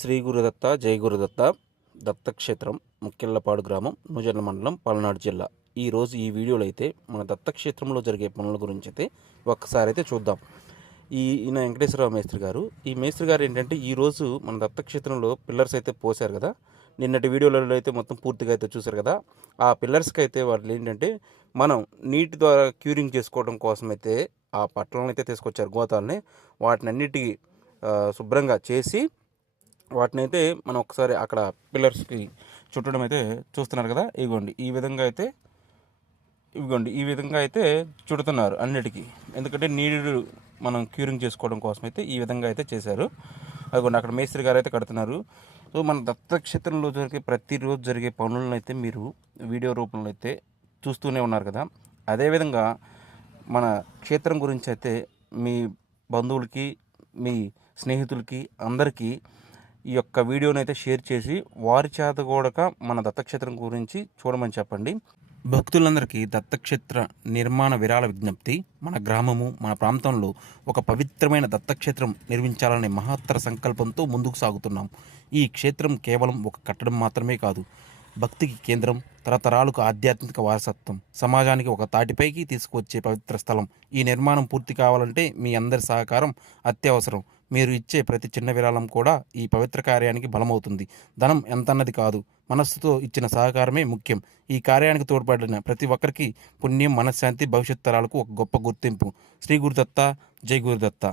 శ్రీ గురుదత్త జై గురుదత్త దత్తక్షేత్రం ముక్కెళ్లపాడు గ్రామం నూజర్ల మండలం పల్నాడు జిల్లా. ఈరోజు ఈ వీడియోలో అయితే మన దత్తక్షేత్రంలో జరిగే పనుల గురించి అయితే ఒక్కసారి అయితే చూద్దాం. ఈయన వెంకటేశ్వరరావు మేస్త్రి గారు. ఈ మేస్త్రి గారు ఏంటంటే ఈరోజు మన దత్తక్షేత్రంలో పిల్లర్స్ అయితే పోసారు కదా. నిన్నటి వీడియోలలో అయితే మొత్తం పూర్తిగా అయితే చూసారు కదా. ఆ పిల్లర్స్కి అయితే వాళ్ళు ఏంటంటే మనం నీటి ద్వారా క్యూరింగ్ చేసుకోవడం కోసం అయితే ఆ పట్లను అయితే తీసుకొచ్చారు, గోతాలని. వాటిని అన్నిటికీ శుభ్రంగా చేసి వాటినైతే మనం ఒకసారి అక్కడ పిల్లర్స్కి చుట్టడం అయితే చూస్తున్నారు కదా. ఈ విధంగా అయితే చుడుతున్నారు అన్నిటికీ. ఎందుకంటే నీరు మనం క్యూరింగ్ చేసుకోవడం కోసం అయితే ఈ విధంగా అయితే చేశారు. అదిగోండి అక్కడ మేస్త్రి గారు అయితే కడుతున్నారు. సో మన దత్తక్షేత్రంలో ప్రతిరోజు జరిగే పనులను అయితే మీరు వీడియో రూపంలో అయితే చూస్తూనే ఉన్నారు కదా. అదేవిధంగా మన క్షేత్రం గురించి అయితే మీ బంధువులకి, మీ స్నేహితులకి, అందరికీ ఈ యొక్క వీడియోని అయితే షేర్ చేసి వారి చేత కూడా మన దత్తక్షేత్రం గురించి చూడమని చెప్పండి. భక్తులందరికీ దత్తక్షేత్ర నిర్మాణ విరాళ విజ్ఞప్తి. మన గ్రామము, మన ప్రాంతంలో ఒక పవిత్రమైన దత్తక్షేత్రం నిర్మించాలనే మహత్తర సంకల్పంతో ముందుకు సాగుతున్నాం. ఈ క్షేత్రం కేవలం ఒక కట్టడం మాత్రమే కాదు, భక్తికి కేంద్రం, తరతరాలకు ఆధ్యాత్మిక వారసత్వం, సమాజానికి ఒక తాటిపైకి తీసుకువచ్చే పవిత్ర స్థలం. ఈ నిర్మాణం పూర్తి కావాలంటే మీ అందరి సహకారం అత్యవసరం. మీరు ఇచ్చే ప్రతి చిన్న విరాళం కూడా ఈ పవిత్ర కార్యానికి బలమవుతుంది. ధనం ఎంతన్నది కాదు, మనస్సుతో ఇచ్చిన సహకారమే ముఖ్యం. ఈ కార్యానికి తోడ్పడిన ప్రతి ఒక్కరికి పుణ్యం, మనశ్శాంతి, భవిష్యత్ తరాలకు ఒక గొప్ప గుర్తింపు. శ్రీ గురుదత్త జై గురుదత్త.